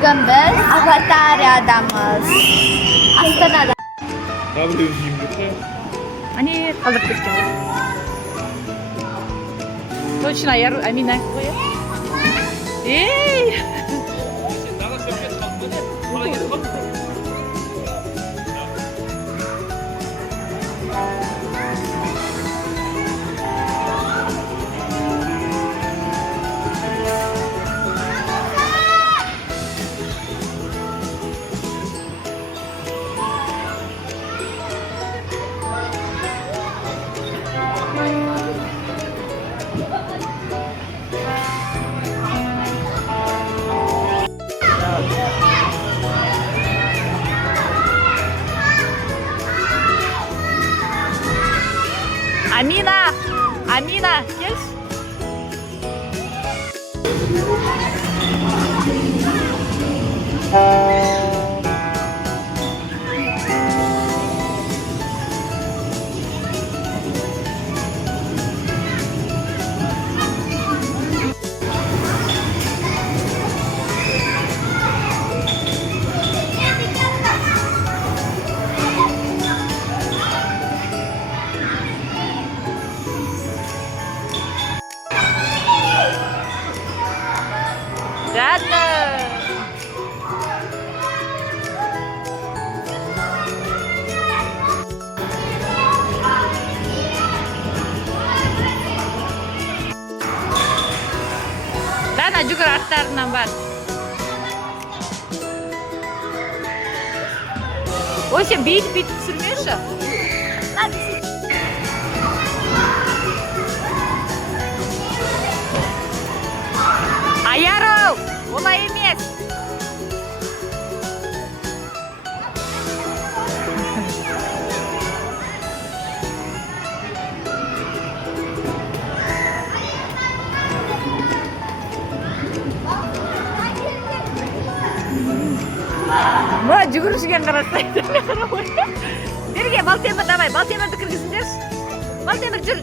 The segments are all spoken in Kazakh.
Bugün biz Avatar'damiz. Ostonada. Они қалдырып кеткен. Точно, Амина қояды. Ей! Амина, келші. Ладно. Dana juga artlarından var. O sen bit sürmüyor ya. Ayarov, olay емес. Ма, жүгірушіген қарастайды. Берге, Балтемір, давай, Балтемірді кіргізіңдерші. Балтемір, жүр.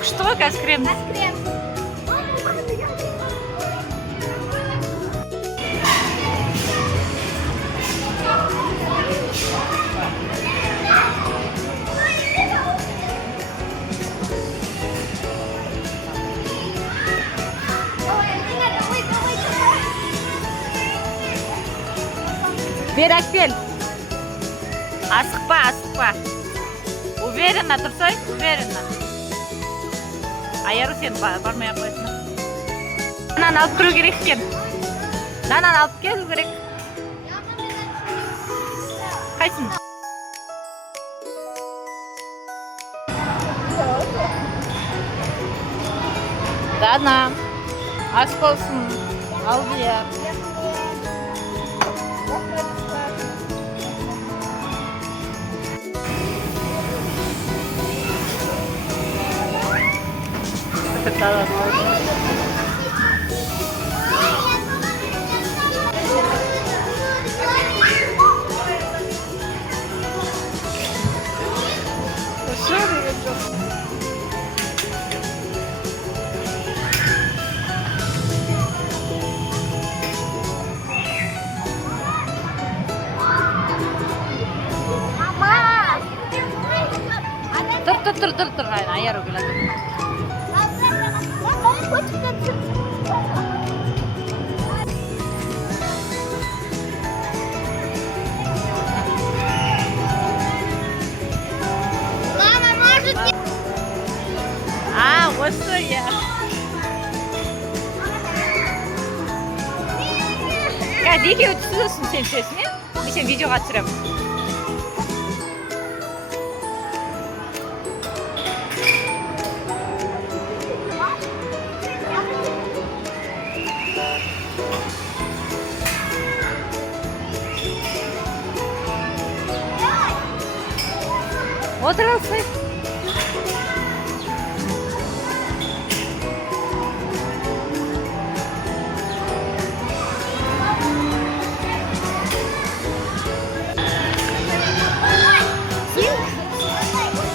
Күшті ғой, қазір крем. Бер, әкпел. Асықпа. Уверенно тұрсай, уверенно. Айару сен бармай қойсын. Дананы алып кіру керек сен. Дананы алып келу керек. Қайсын? Дана, ас болсын. Ал бия. Tur. Ayarov keladi. Осы я. Қазір екеуі түсіресің сен сөзіне. Мен видеоға түсіремін. Otur Aslı.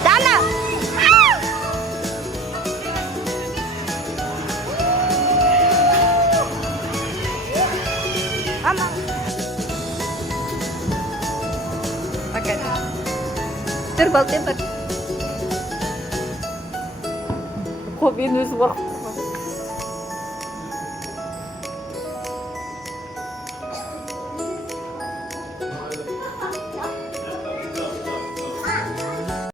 Dana. Mama. Oke. Terbal. Kok minus work?